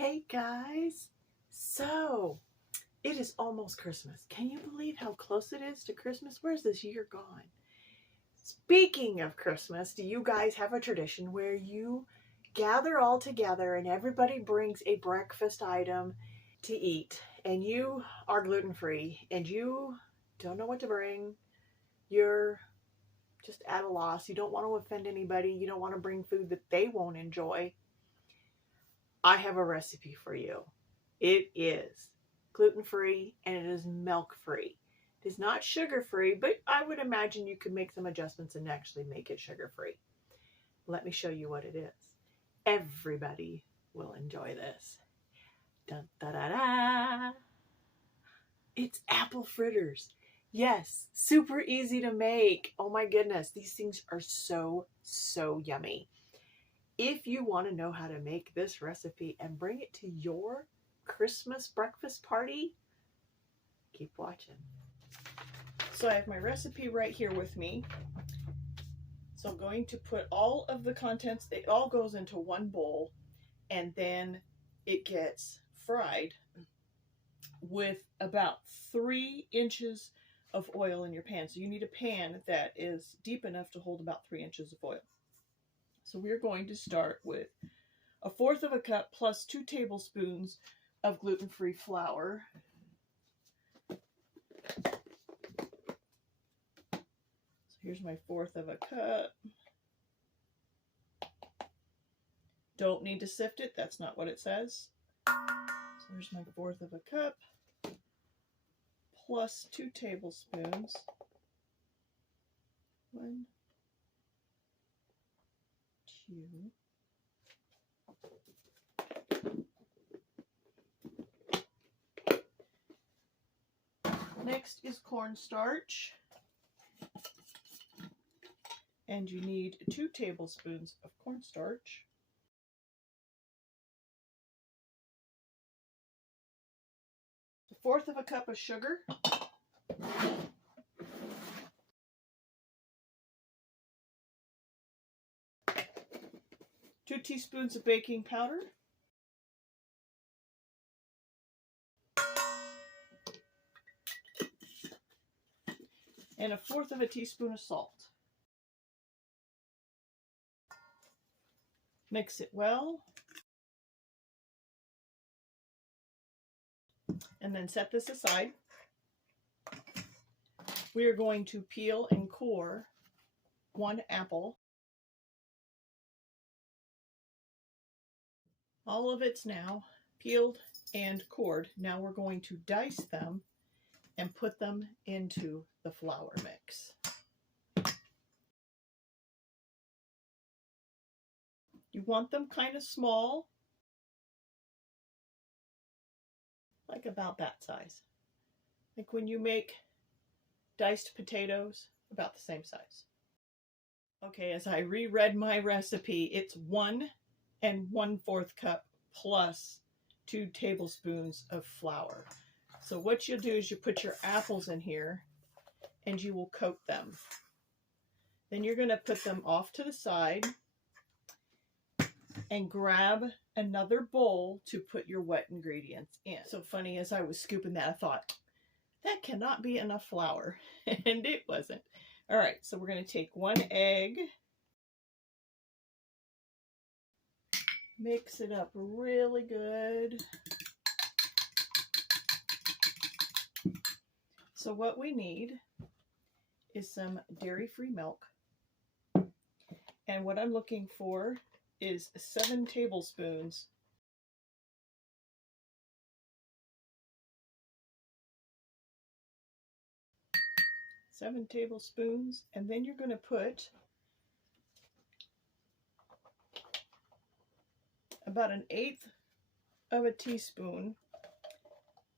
Hey guys, so it is almost Christmas. Can you believe how close it is to Christmas? Where's this year gone? Speaking of Christmas, do you guys have a tradition where you gather all together and everybody brings a breakfast item to eat, and you are gluten-free and you don't know what to bring? You're just at a loss. You don't want to offend anybody. You don't want to bring food that they won't enjoy. I have a recipe for you. It is gluten-free and it is milk-free. It is not sugar-free, but I would imagine you could make some adjustments and actually make it sugar-free. Let me show you what it is. Everybody will enjoy this. Dun, da, da, da. It's apple fritters. Yes, super easy to make. Oh my goodness, these things are so yummy. If you want to know how to make this recipe and bring it to your Christmas breakfast party, keep watching. So I have my recipe right here with me. So I'm going to put all of the contents, it all goes into one bowl, and then it gets fried with about 3 inches of oil in your pan. So you need a pan that is deep enough to hold about 3 inches of oil. So we're going to start with 1/4 cup plus 2 tablespoons of gluten-free flour. So here's my 1/4 cup. Don't need to sift it, that's not what it says. So there's my 1/4 cup plus 2 tablespoons. 1, 2. Next is cornstarch, and you need 2 tablespoons of cornstarch. A 1/4 cup of sugar, 2 teaspoons of baking powder, and 1/4 teaspoon of salt. Mix it well, and then set this aside. We are going to peel and core 1 apple. All of it's now peeled and cored. Now we're going to dice them and put them into the flour mix. You want them kind of small, like about that size. Like when you make diced potatoes, about the same size. Okay, as I reread my recipe, it's 1 1/4 cup plus 2 tablespoons of flour. So what you'll do is you put your apples in here and you will coat them. Then you're going to put them off to the side and grab another bowl to put your wet ingredients in. So funny, as I was scooping that, I thought, that cannot be enough flour, and it wasn't. All right, so we're going to take 1 egg, mix it up really good. So what we need is some dairy-free milk, and what I'm looking for is 7 tablespoons . 7 tablespoons, and then you're going to put about 1/8 teaspoon,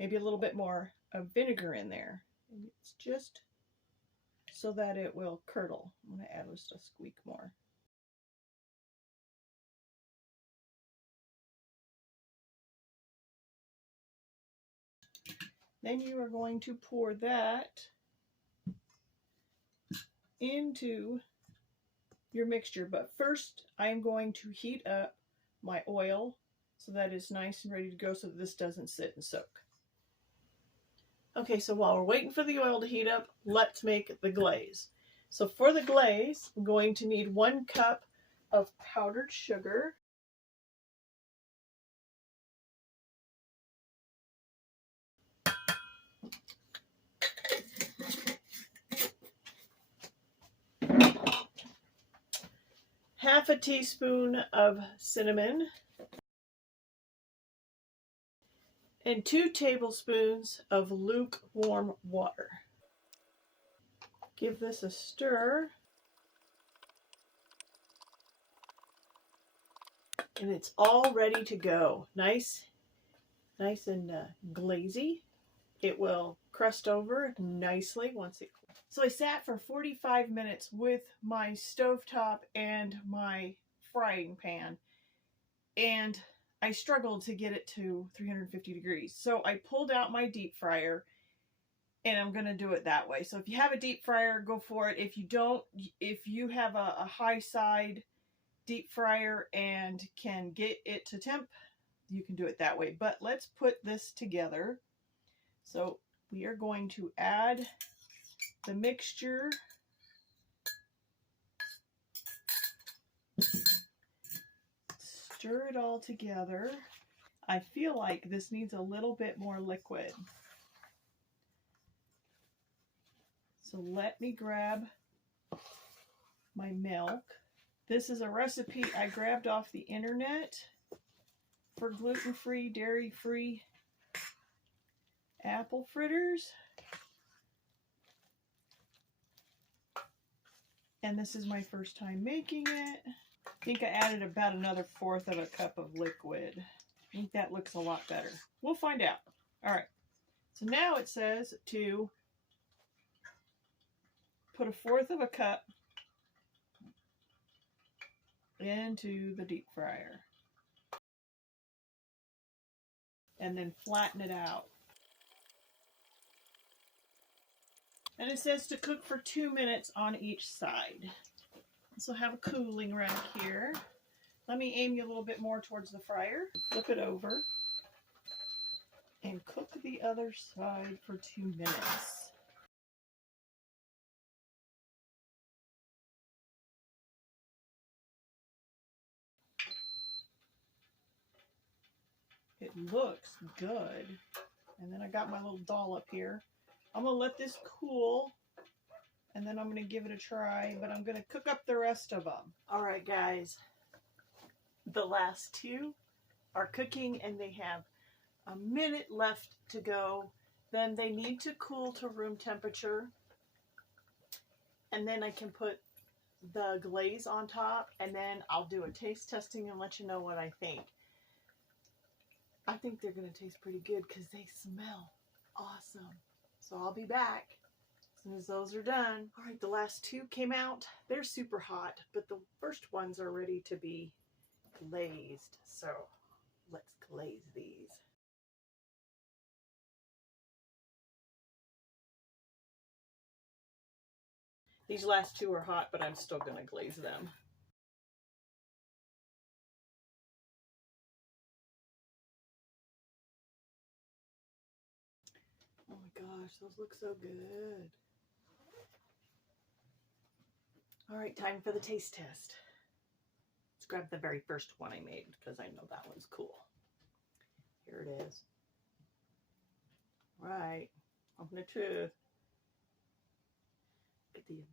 maybe a little bit more, of vinegar in there. And it's just so that it will curdle. I'm going to add just a squeak more. Then you are going to pour that into your mixture. But first, I'm going to heat up my oil so that it's nice and ready to go so that this doesn't sit and soak. Okay, so while we're waiting for the oil to heat up, let's make the glaze. So for the glaze, I'm going to need 1 cup of powdered sugar. Half a teaspoon of cinnamon. And 2 tablespoons of lukewarm water. Give this a stir. And it's all ready to go. Nice and glazy. It will crust over nicely once it cools. So I sat for 45 minutes with my stovetop and my frying pan, and I struggled to get it to 350 degrees. So I pulled out my deep fryer, and I'm going to do it that way. So if you have a deep fryer, go for it. If you don't, if you have a high side deep fryer and can get it to temp, you can do it that way. But let's put this together. So we are going to add the mixture. Stir it all together. I feel like this needs a little bit more liquid. So let me grab my milk. This is a recipe I grabbed off the internet for gluten-free, dairy-free apple fritters. And this is my first time making it. I think I added about another 1/4 of a cup of liquid. I think that looks a lot better. We'll find out. All right. So now it says to put 1/4 of a cup into the deep fryer. And then flatten it out. And it says to cook for 2 minutes on each side. This will have a cooling rack here. Let me aim you a little bit more towards the fryer. Flip it over and cook the other side for 2 minutes. It looks good. And then I got my little dollop here. I'm going to let this cool, and then I'm going to give it a try, but I'm going to cook up the rest of them. All right, guys. The last 2 are cooking, and they have a minute left to go. Then they need to cool to room temperature. And then I can put the glaze on top, and then I'll do a taste testing and let you know what I think. I think they're going to taste pretty good because they smell awesome. So I'll be back as soon as those are done. All right, the last 2 came out. They're super hot, but the first ones are ready to be glazed. So let's glaze these. These last 2 are hot, but I'm still going to glaze them. Oh my gosh, those look so good. All right, time for the taste test. Let's grab the very first one I made because I know that one's cool. Here it is. All right, open the truth. Get the inside.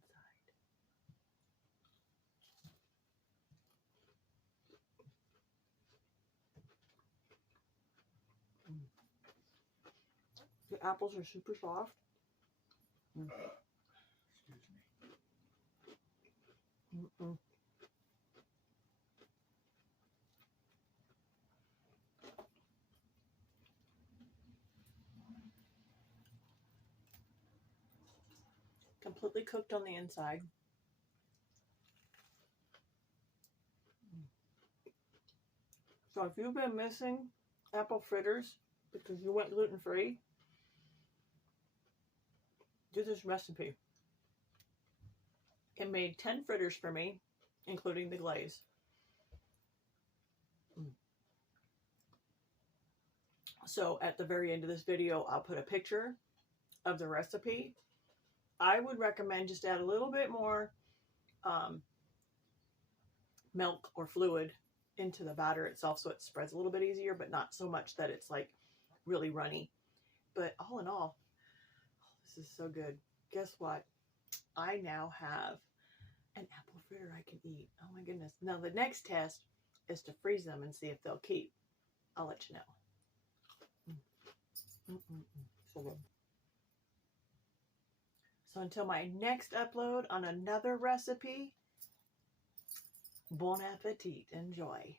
The apples are super soft. Excuse me. Completely cooked on the inside. So if you've been missing apple fritters because you went gluten-free, do this recipe. It made 10 fritters for me, including the glaze. So at the very end of this video, I'll put a picture of the recipe. I would recommend just add a little bit more milk or fluid into the batter itself so it spreads a little bit easier, but not so much that it's like really runny. But all in all, this is so good. Guess what? I now have an apple fritter I can eat. Oh my goodness. Now the next test is to freeze them and see if they'll keep. I'll let you know. So good. So until my next upload on another recipe, bon appetit. Enjoy.